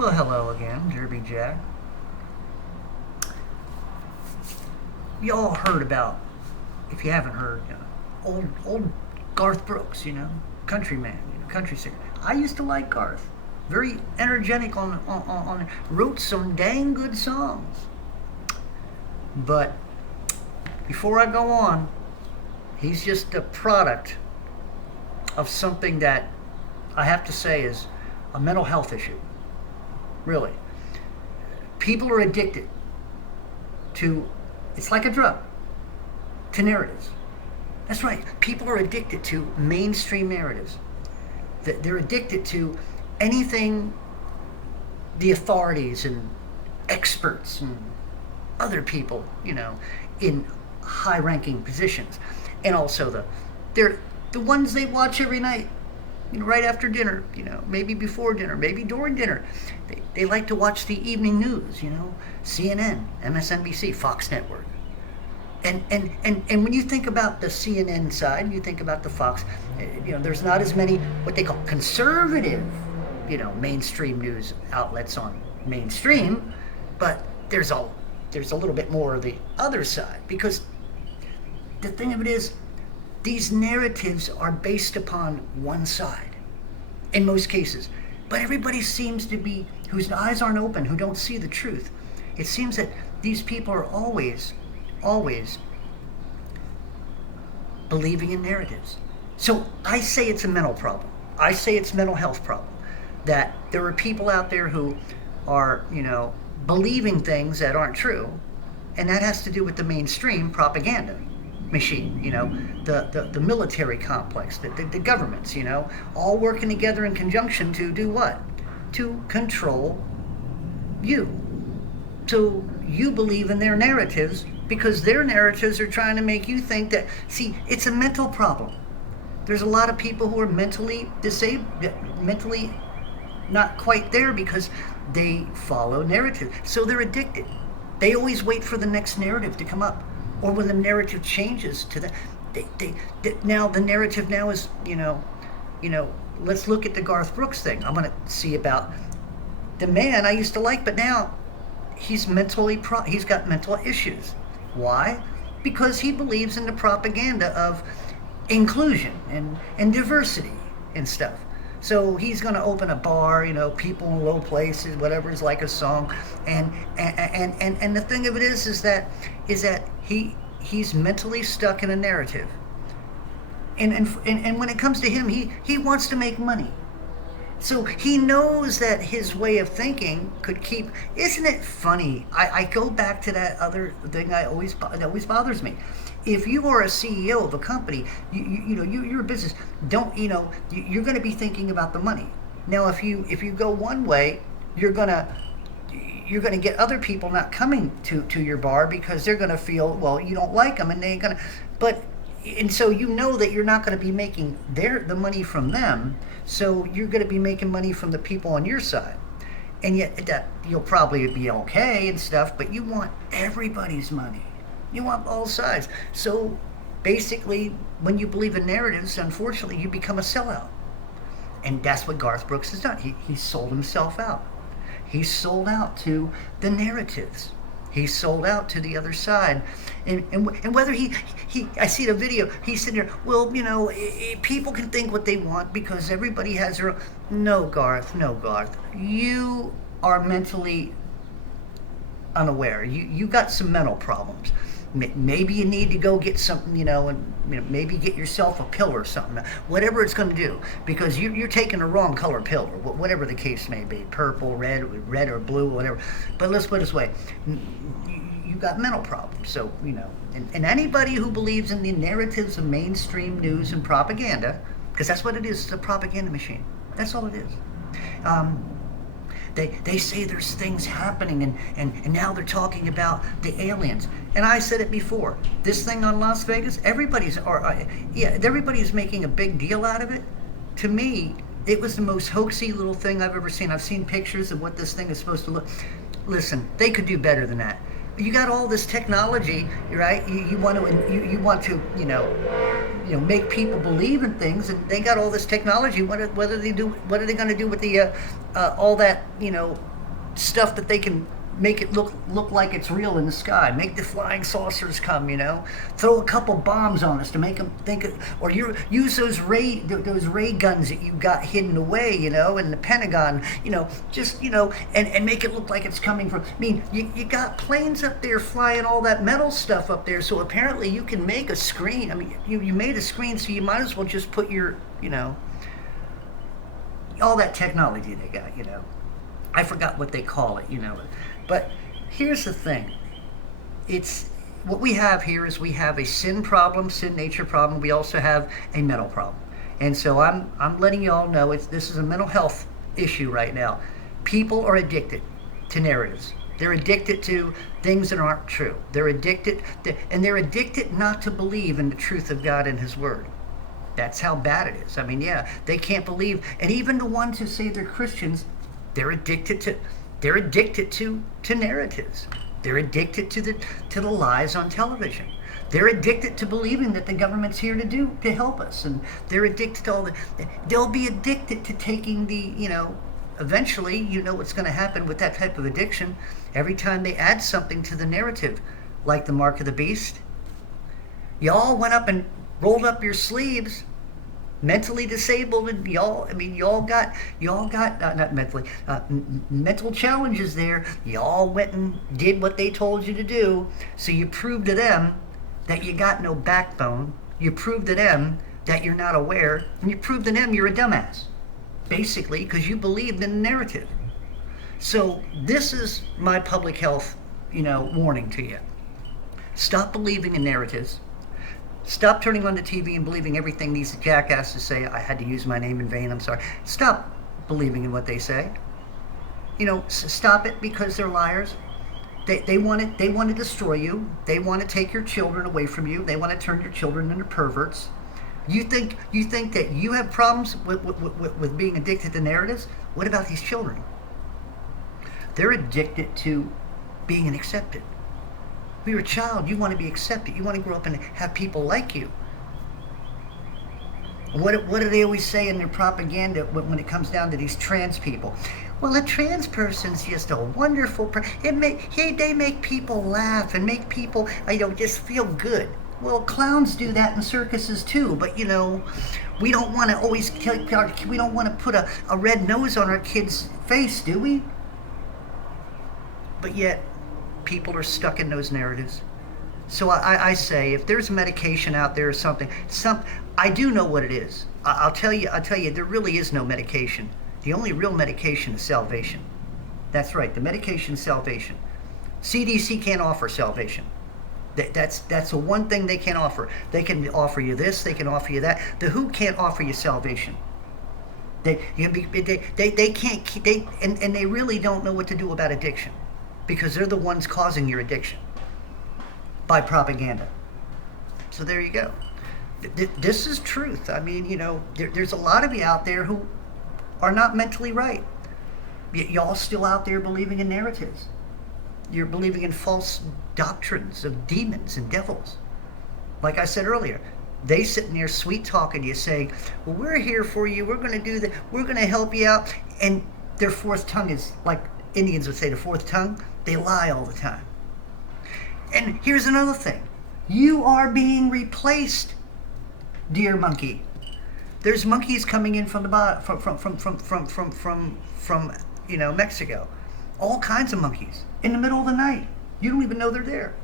Well, hello again, Derby Jack. You all heard about, if you haven't heard, old Garth Brooks, country man, country singer. I used to like Garth. Very energetic wrote some dang good songs. But before I go on, he's just a product of something that I have to say is a mental health issue. Really. People are addicted to, it's like a drug, to narratives. That's right. People are addicted to mainstream narratives. They're addicted to anything the authorities and experts and other people, in high-ranking positions, and also they're the ones they watch every night, right after dinner, maybe before dinner, maybe during dinner. They like to watch the evening news, CNN, MSNBC, Fox Network. And when you think about the CNN side, you think about the Fox, there's not as many what they call conservative, mainstream news outlets on mainstream, but there's a little bit more of the other side, because the thing of it is, these narratives are based upon one side in most cases. But everybody seems to be, whose eyes aren't open, who don't see the truth. It seems that these people are always believing in narratives. So I say it's a mental problem. I say it's a mental health problem. That there are people out there who are, believing things that aren't true. And that has to do with the mainstream propaganda machine, the military complex, the governments, all working together in conjunction to do what? To control you. So you believe in their narratives because their narratives are trying to make you think that, see, it's a mental problem. There's a lot of people who are mentally disabled, mentally not quite there because they follow narrative. So they're addicted. They always wait for the next narrative to come up. Or when the narrative changes to that, now the narrative now is, let's look at the Garth Brooks thing. I'm going to see about the man I used to like, but now he's he's got mental issues. Why? Because he believes in the propaganda of inclusion and diversity and stuff. So he's going to open a bar, people in low places, whatever is like a song, and the thing of it is that he's mentally stuck in a narrative, and when it comes to him, he wants to make money. So he knows that his way of thinking could keep. Isn't it funny? I go back to that other thing that always bothers me. If you are a CEO of a company, you're a business. You're going to be thinking about the money. Now, if you go one way, you're going to get other people not coming to your bar because they're going to feel, well, you don't like them, and they ain't going to. And so that you're not going to be making the money from them. So you're going to be making money from the people on your side. And yet that you'll probably be okay and stuff, but you want everybody's money. You want all sides. So basically, when you believe in narratives, unfortunately, you become a sellout. And that's what Garth Brooks has done. He sold himself out. He sold out to the narratives. He sold out to the other side. And whether I see the video, he's sitting there, well, people can think what they want because everybody has their own. No, Garth. You are mentally unaware. You got some mental problems. Maybe you need to go get something, and maybe get yourself a pill or something, whatever it's going to do, because you're taking a wrong color pill, or whatever the case may be, purple, red or blue, whatever. But let's put it this way, you got mental problems. So, and anybody who believes in the narratives of mainstream news and propaganda, because that's what it is, it's a propaganda machine. That's all it is. They say there's things happening, and now they're talking about the aliens. And I said it before. This thing on Las Vegas, everybody's making a big deal out of it. To me, it was the most hoaxy little thing I've ever seen. I've seen pictures of what this thing is supposed to look. Listen, they could do better than that. You got all this technology, right? You want to make people believe in things, and they got all this technology. What are they going to do with the all that stuff that they can make it look like it's real in the sky. Make the flying saucers come, Throw a couple bombs on us to make them think it, or you use those ray guns that you got hidden away, in the Pentagon, and make it look like it's coming from. I mean, you got planes up there flying all that metal stuff up there, so apparently you can make a screen. I mean, you made a screen, so you might as well just put your, all that technology they got, I forgot what they call it, But here's the thing. It's what we have here is we have a sin problem, sin nature problem. We also have a mental problem. And so I'm letting you all know this is a mental health issue right now. People are addicted to narratives. They're addicted to things that aren't true. They're addicted not to believe in the truth of God and His Word. That's how bad it is. I mean, yeah, they can't believe, and even the ones who say they're Christians, they're addicted to narratives. They're addicted to the lies on television. They're addicted to believing that the government's here to help us, and they're addicted to all the. They'll be addicted to taking eventually, what's going to happen with that type of addiction. Every time they add something to the narrative, like the mark of the beast, y'all went up and rolled up your sleeves, mentally disabled, and y'all got not mentally, mental challenges there. Y'all went and did what they told you to do, so you proved to them that you got no backbone. You proved to them that you're not aware, and you proved to them you're a dumbass, basically, because you believed in the narrative. So this is my public health, warning to you. Stop believing in narratives. Stop turning on the TV and believing everything these jackasses say. I had to use my name in vain, I'm sorry. Stop believing in what they say. Stop it, because they're liars. They want to destroy you. They want to take your children away from you. They want to turn your children into perverts. You think that you have problems with being addicted to narratives? What about these children? They're addicted to being accepted. When you're a child, you want to be accepted. You want to grow up and have people like you. What do they always say in their propaganda when it comes down to these trans people? Well, a trans person's just a wonderful they make people laugh and make people, just feel good. Well, clowns do that in circuses too, but we don't want to we don't want to put a red nose on our kid's face, do we? But yet, people are stuck in those narratives. So I say, if there's medication out there or something, I do know what it is. I'll tell you, there really is no medication. The only real medication is salvation. That's right, the medication is salvation. CDC can't offer salvation. That's the one thing they can't offer. They can offer you this, they can offer you that. The WHO can't offer you salvation. They can't, and they really don't know what to do about addiction, because they're the ones causing your addiction by propaganda. So there you go. This is truth. I mean, there's a lot of you out there who are not mentally right. Y'all still out there believing in narratives. You're believing in false doctrines of demons and devils. Like I said earlier, they sitting there sweet talking to you, saying, well, we're here for you, we're going to do that, we're going to help you out. And their fourth tongue is, like Indians would say, the fourth tongue. They lie all the time. And here's another thing. You are being replaced, dear monkey. There's monkeys coming in from the from Mexico. All kinds of monkeys in the middle of the night. You don't even know they're there.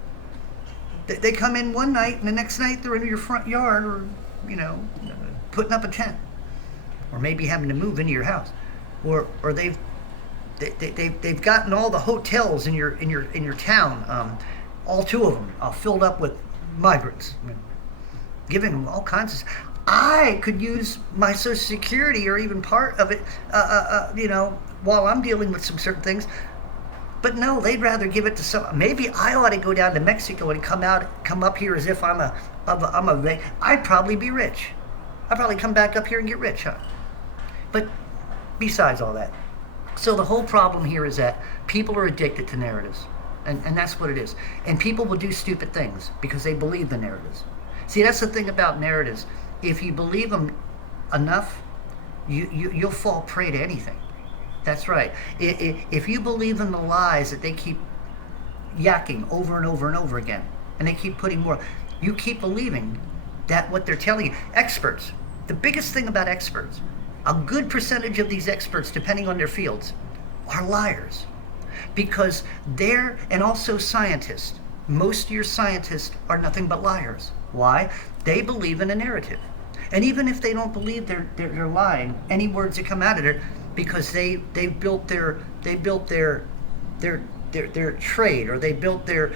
They come in one night, and the next night they're in your front yard, or putting up a tent, or maybe having to move into your house, or they've gotten all the hotels in your town, all two of them, filled up with migrants, giving them all kinds of. I could use my Social Security or even part of it, while I'm dealing with some certain things. But no, they'd rather give it to some. Maybe I ought to go down to Mexico and come up here as if I'd probably be rich. I'd probably come back up here and get rich, huh? But besides all that, so the whole problem here is that people are addicted to narratives, and that's what it is. And people will do stupid things because they believe the narratives. See, that's the thing about narratives. If you believe them enough, you'll fall prey to anything. That's right. If you believe in the lies that they keep yakking over and over and over again, and they keep putting more, you keep believing that what they're telling you. Experts, the biggest thing about experts, a good percentage of these experts, depending on their fields, are liars. Because and also scientists, most of your scientists are nothing but liars. Why? They believe in a narrative. And even if they don't believe they're lying, any words that come out of it, because they built their trade, or they built their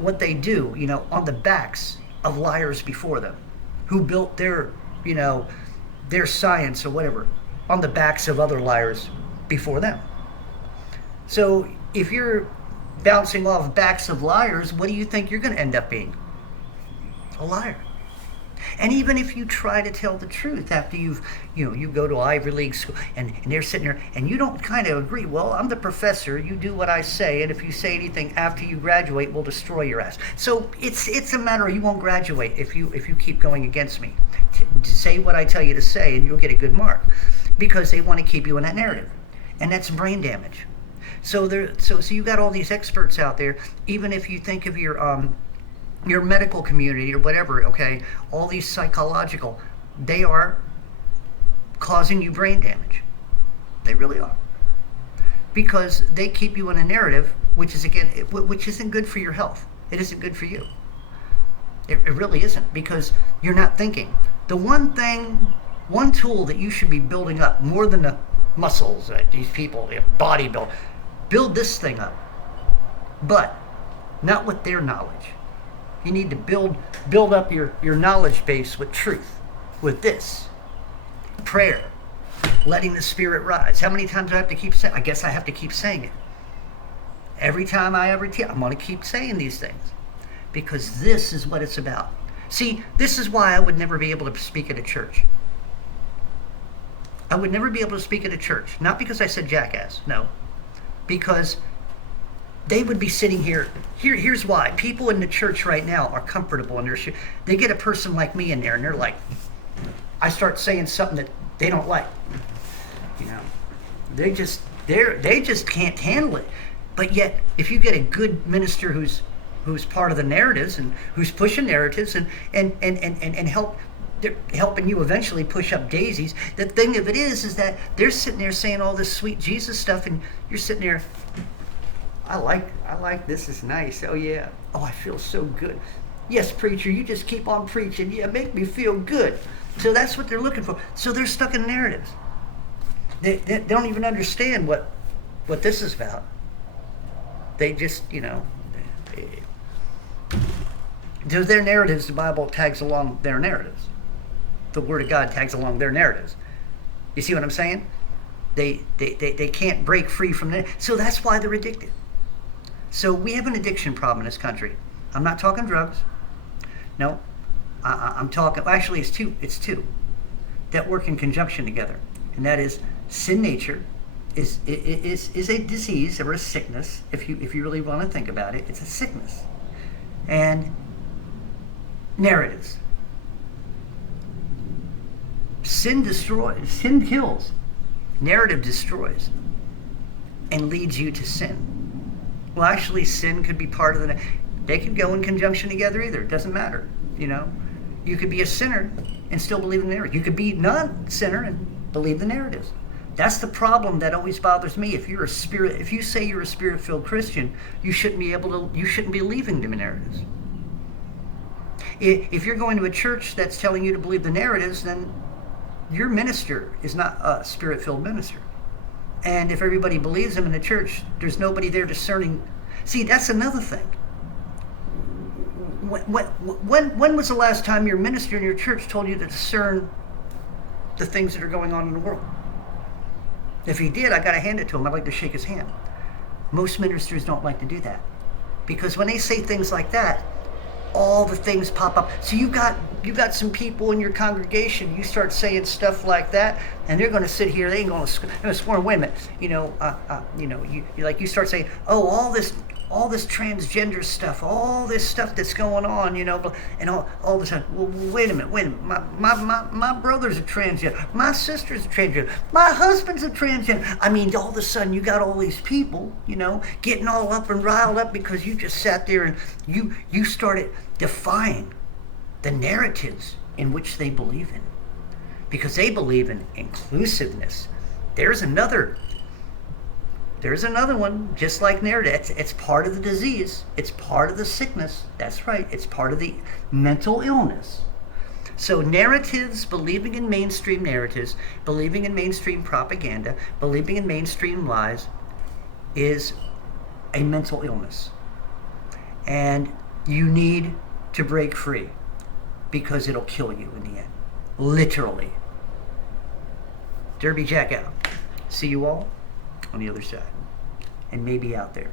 what they do, on the backs of liars before them, who built their science or whatever on the backs of other liars before them. So if you're bouncing off backs of liars, what do you think you're going to end up being? A liar. And even if you try to tell the truth after you go to Ivy League school, and they're sitting there and you don't kind of agree, well, I'm the professor, you do what I say, and if you say anything after you graduate, we'll destroy your ass. So it's a matter of, you won't graduate if you keep going against me. Say what I tell you to say and you'll get a good mark, because they want to keep you in that narrative. And that's brain damage. So you got all these experts out there, even if you think of your medical community or whatever, okay, all these psychological, they are causing you brain damage. They really are. Because they keep you in a narrative, which isn't good for your health. It isn't good for you. It really isn't, because you're not thinking. The one tool that you should be building up, more than the muscles that these people, body build this thing up. But not with their knowledge. You need to build up your knowledge base with truth, with this. Prayer, letting the Spirit rise. How many times do I have to keep saying? I guess I have to keep saying it. Every time I ever teach, I'm going to keep saying these things, because this is what it's about. See, this is why I would never be able to speak at a church. I would never be able to speak at a church. Not because I said jackass, no. Because they would be sitting here. Here's why. People in the church right now are comfortable in their shit. They get a person like me in there, and they're like, I start saying something that they don't like. They just can't handle it. But yet, if you get a good minister who's part of the narratives and who's pushing narratives and they're helping you eventually push up daisies. The thing of it is that they're sitting there saying all this sweet Jesus stuff, and you're sitting there, I like this is nice. Oh yeah. Oh, I feel so good. Yes, preacher, you just keep on preaching. Yeah, make me feel good. So that's what they're looking for. So they're stuck in narratives. They don't even understand what this is about. They just, their narratives, the Bible tags along their narratives. The Word of God tags along their narratives. You see what I'm saying? They can't break free from that. So that's why they're addicted. So we have an addiction problem in this country. I'm not talking drugs. No, I'm talking, actually it's two that work in conjunction together. And that is, sin nature is a disease or a sickness. If you really want to think about it, it's a sickness. And narratives. Sin destroys, sin kills. Narrative destroys and leads you to sin. Well, actually, sin could be part of they can go in conjunction together either. It doesn't matter, You could be a sinner and still believe in the narrative. You could be non-sinner and believe the narratives. That's the problem that always bothers me. If you say you're a spirit-filled Christian, you shouldn't be believing the narratives. If you're going to a church that's telling you to believe the narratives, then your minister is not a spirit-filled minister. And if everybody believes him in the church, there's nobody there discerning. See, that's another thing. When was the last time your minister in your church told you to discern the things that are going on in the world? If he did, I got to hand it to him. I'd like to shake his hand. Most ministers don't like to do that. Because when they say things like that, all the things pop up. So you got some people in your congregation, you start saying stuff like that, and they're going to sit here, they ain't going to swear, wait a minute, you start saying, oh, all this transgender stuff, all this stuff that's going on, and all of a sudden, well, wait a minute, my brother's a transgender, my sister's a transgender, my husband's a transgender. I mean, all of a sudden you got all these people, getting all up and riled up because you just sat there and you started defying the narratives in which they believe in, because they believe in inclusiveness. There's another one, just like narrative. It's part of the disease. It's part of the sickness. That's right. It's part of the mental illness. So narratives, believing in mainstream narratives, believing in mainstream propaganda, believing in mainstream lies is a mental illness. And you need to break free, because it'll kill you in the end. Literally. Derby Jack out. See you all on the other side. And maybe out there.